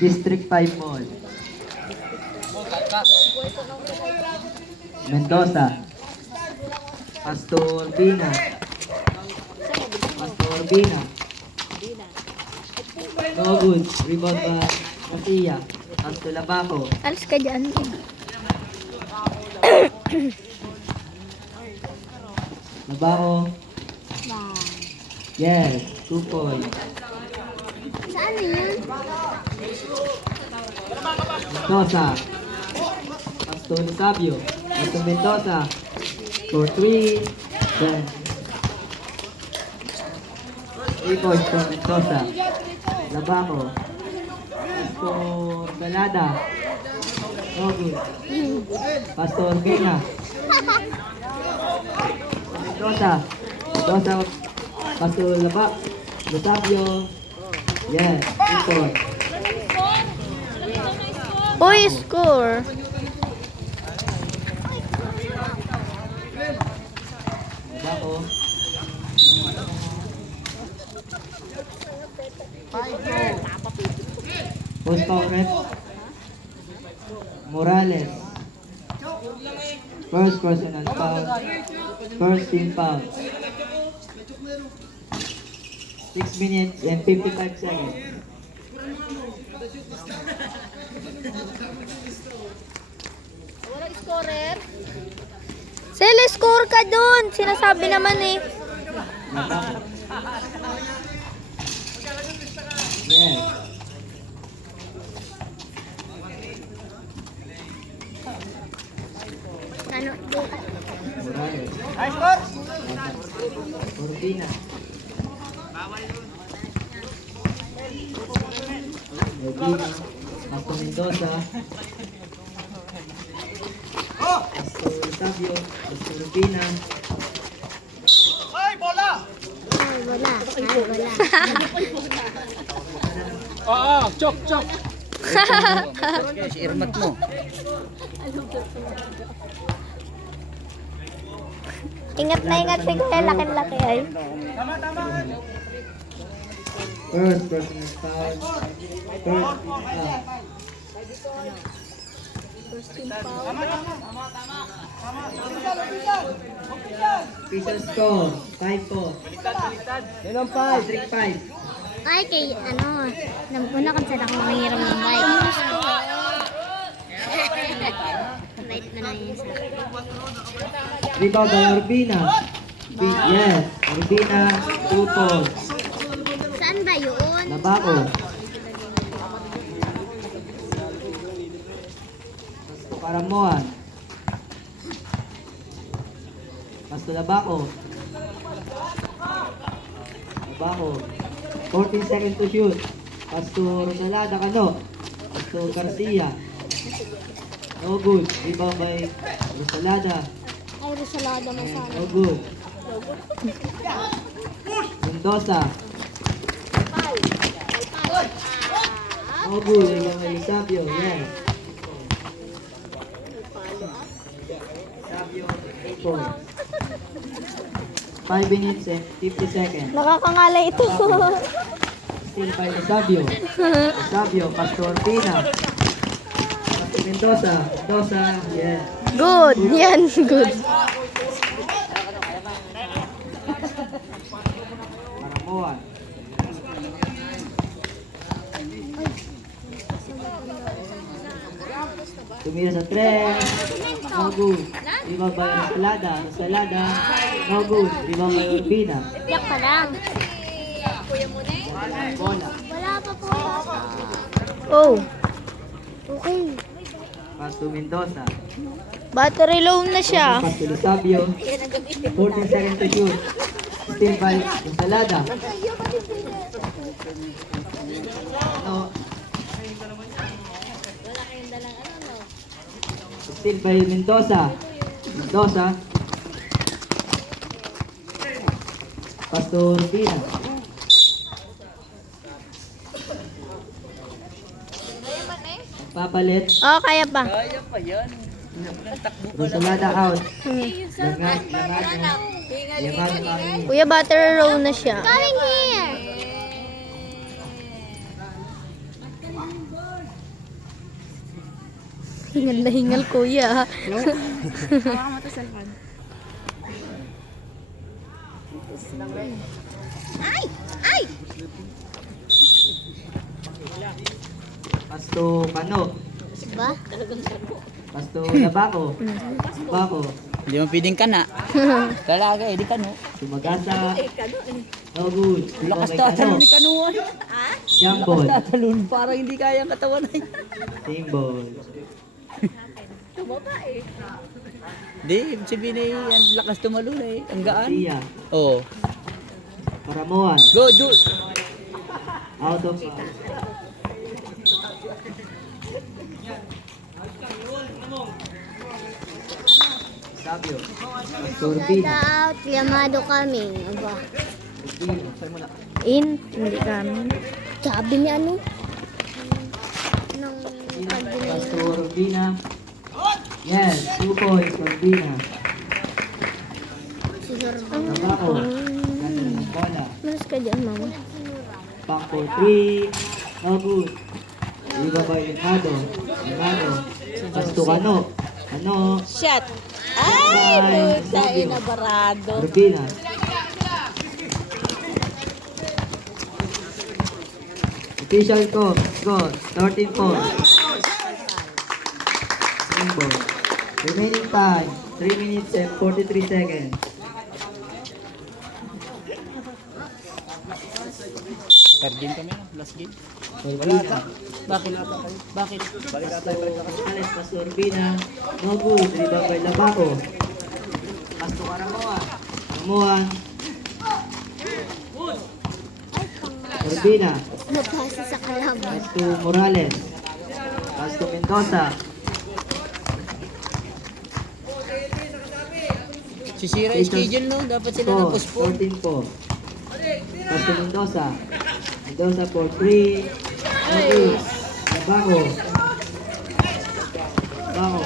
District 5 Mall. Mendoza. Pastor Bina. Pastor Bina. No good. Rebound by Garcia. Pastor Labaco. Alis ka dyan. Labaco. Yes. 2 points. Saan na yun? Mendoza. Pastor Sabio. Pastor Mendoza. For 3. Then 3 points for Mendoza. Labaco. Pastor Galada. No good. Pastor Vega. Mendoza. Mendoza. Pastor Sabio. Yes. 2 points. Uy, score. Labaco. Post Congress. Morales. First personal foul. First team foul. 6 minutes and 55 seconds. Walang scorer. Sele, score ka dun. Sinasabi naman eh. Yes. Ano? Morales. Cortina. Medina. Pastor Mendoza. Pastor Sabio. Pastor Rubina. Ay, wala. Ay, wala. Oo, chok, chok. Si Irmat mo. Ingat na ingat si Kuya. Laki-laki ay. First personal foul. First team foul. Official score. 5-4. Yan 5. District 5. Ay, kay ano. Una kung saan ako mangiram ng bike. Light na lang yun sa akin. Rebound by Urbina. Yes. Urbina. 2 points. Saan ba yun? Labaco. Pasto Caramoan. Pasto Labaco. Labaco. 14 seconds to shoot. Pasto Rosalada Cano. Pasto Garcia. No good. Rebound by Rosalada. Ay, Rosalada masama. No good. Mendoza. No good. Rebound by Sabio. Yes. Sabio. 8 points. 5 minutes and 50 seconds. Nakakangalay ito. Still by Sabio. Sabio. Pastor Pina. Pastor Mendoza. Mendoza. Yes. Good. Yan, good. Caramoan. Tumira sa 3. No good. Rebound by Rosalada. Rosalada. No good. Rebound by Urbina. Yak ka lang. Kuya mo na eh. Bola. Wala pa po. Oh. Okay. Pasto Mendoza. Battery low na siya. Pasto Sabio. 14 seconds to shoot. Still by Rosalada. No. Still by Mendoza. Mendoza. Pastor Pina. Papalit. Oh, kaya pa. Kaya pa yan. Rosalada out. Hmm. Lagan. Kuya, battery low na siya. Coming here. Hingal na hingal, kuya. Pasto Kano. Ba? Pasto Labako. Bako. Hindi mo pwedeng kana. Talaga eh, di kano. Sumagasa. No good. Lakas Ribabay tatalon Kano. ni kanuan. Jambol. Tatalon, parang hindi kaya ang katawan ay. Timbol. Di, ibig sabihin ay, ang lakas tumalon eh. Ang gaan. Sia. Oo. Paramuan. Go, do. Out of bounds. Sabio. Pasto Shout Urbina. out, Yamado kami. Aba. Urbina. In, hindi kami. Sabi ni ano? Nang Pasto Urbina. Yes, 2 points Urbina. siguro. Labako. Ganda ng bola. Malas ka dyan, mama. Pangko 3. No good. Ribabay Limado. Limado. Pasto Kano. Kano. Shot. Ay, Puta, inabarado. Urbina. Official score 13 points. Timbol. Remaining time 3 minutes and 43 seconds. Third game kami na, last game. Urbina. Bakit? Bakit? Alex Pasto Urbina. No good. Rebound by Labako. Pasto Karamuan. Karamuan. Urbina. Mapasa sa kalam. Pasto Morales. Pasto Mendoza. Sisira yung schedule no, dapat sila na postpone. 14 po. Pasto Mendoza. Mendoza for 3. No good. Labako. Labako.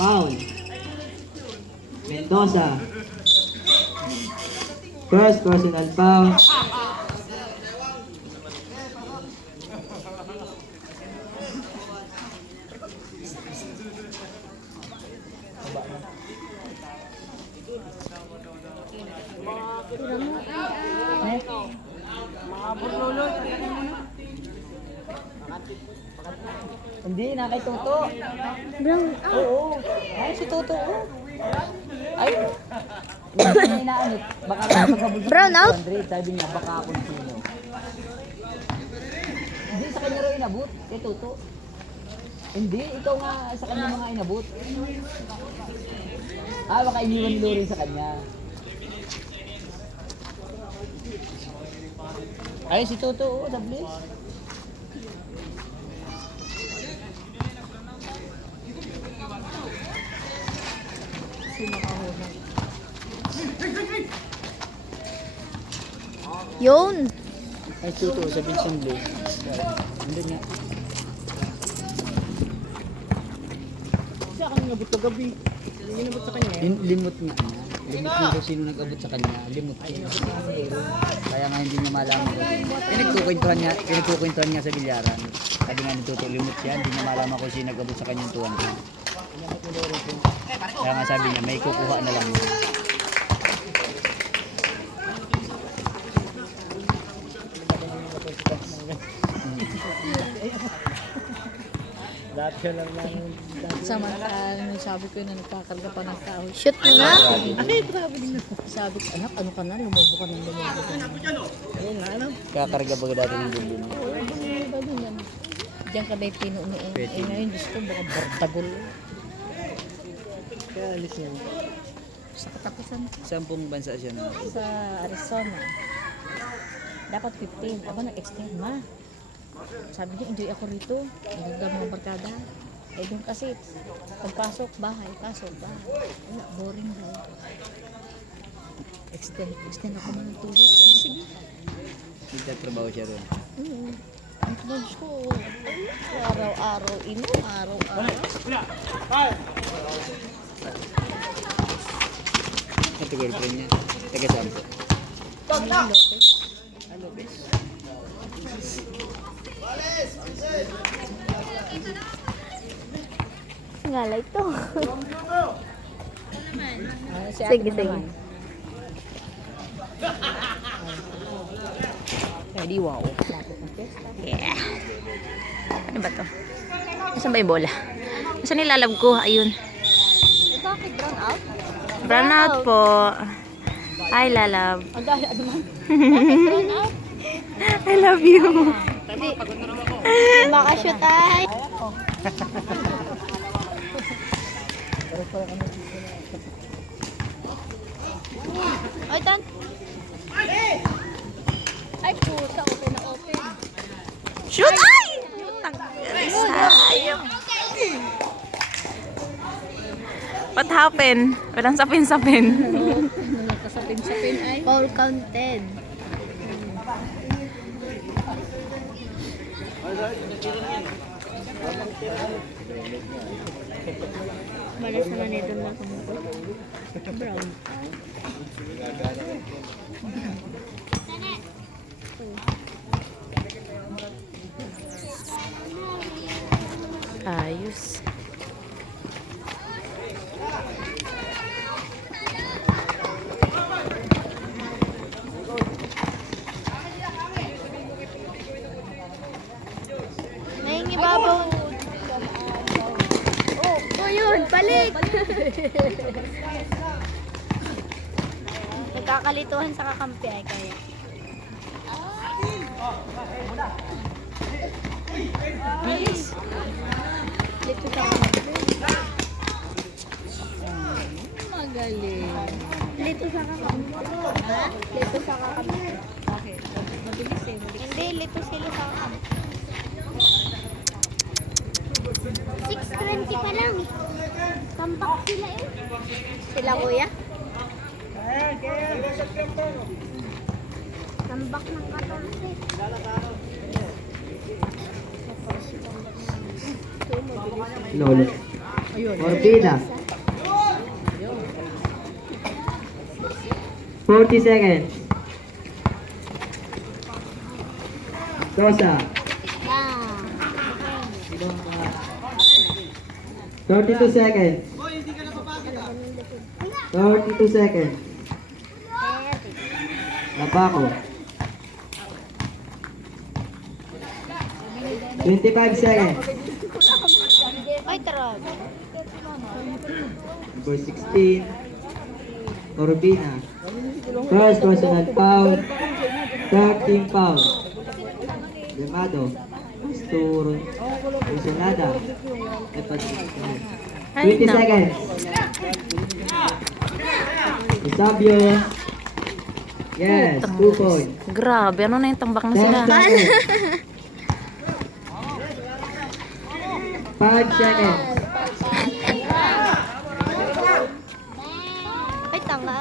Foul. Mendoza. First personal foul. Hindi, nakay Toto. Brown Oo. Ay, si Toto. Oh. Ay. Hindi niya inaanit. Baka magkabul sa Brown out? 200. Sabi niya, baka kung sino. Hindi, sa kanya rin inabot. Kay Toto. Hindi, ikaw nga sa kanya mga inabot. Ah, baka iniwan ni Lorin sa kanya. Ay, si Toto. Oh, the bless. Yun. Ay, Toto, sa Vincent Blue. Hindi nga. Siya kang nabot gabi. Hindi nabot sa kanya. Limot nga niya. Limot niya kung sino nag-abot sa kanya. Limot niya. Kaya nga hindi niya malaman ko. Pinagkukwentuhan niya sa bilyaran. Sabi nga ni Toto, limot siya. Hindi niya malaman kung sino nag-abot sa kanyang 200. Kaya nga sabi niya, may kukuha na lang. Samantalang sabi ko na nagkakarga pa ng tao. Shoot mo na. Ay, traveling na. Sabi ko, anak, ano ka na? Lumubo ka ng lumubo ka na. Ayun nga, ano? Kakarga ba dati ng bulin? Diyan ka ba'y pinunoon? Pwede. Eh ngayon, Diyos ko, baka bardagol. Kaya alis niya. Sa katapusan Saan pong bansa siya na? sa Arizona. Dapat 15. Aba, nag-extend ma. Sabi niya, enjoy ako rito. Nagagam mga barkada. Eh doon kasi, pagpasok, bahay, pasok, bahay. Wala, boring daw. Extend ako ng 2 weeks. Ah, sige. Nagtatrabaho siya ron. Ang Diyos ko, araw-araw, araw-araw. Ito girlfriend niya. Taga saan po? Ang Lopez. Ah, Lopez. Ngalay to. Si Sige, Ate sige. naman. Ready, wow. Lapit ng pesta. Yeah. Ano ba to? Saan ba yung bola? Saan nilalab ko? Ayun. Bakit brown out? Brown out po. Hi, lalab. Ang dahil naman. Bakit brown out? I love you. Makashoot ay. Oy, Tan. Ay, puta. Open na open. Shoot! Ay! Sayang. What happened? Walang sapin-sapin. Kasapin-sapin ay. Foul counted. Malas naman ito na kumuko. Brown. Ayos. Ngayong ibabaw. Oh, yun, balik. Nagkakalituhan sa kakampi ay kaya. Bilis. Lito sa kakampi. Magaling. Lito sa kakampi. Ha? Lito sa kakampi. Bakit? Mabilis eh. Hindi, lito sila sa kakampi. 6:20 pa lang eh. Kampak sila eh. Sila kuya? Tambak ng 14. Lolo. Ayun. Orbina. 40 seconds. Sosa. Ah. 32 seconds. 32 seconds. Labaco. 25 seconds. Ay, tarag. Number 16. Corbina. First personal foul. 13 foul. Demado. Asturo. Sonada. 20 seconds. Isabio. Yes, 2 points. Grabe, ano na yung tambak na 10 sila? seconds. 5 seconds. Ay, tanga.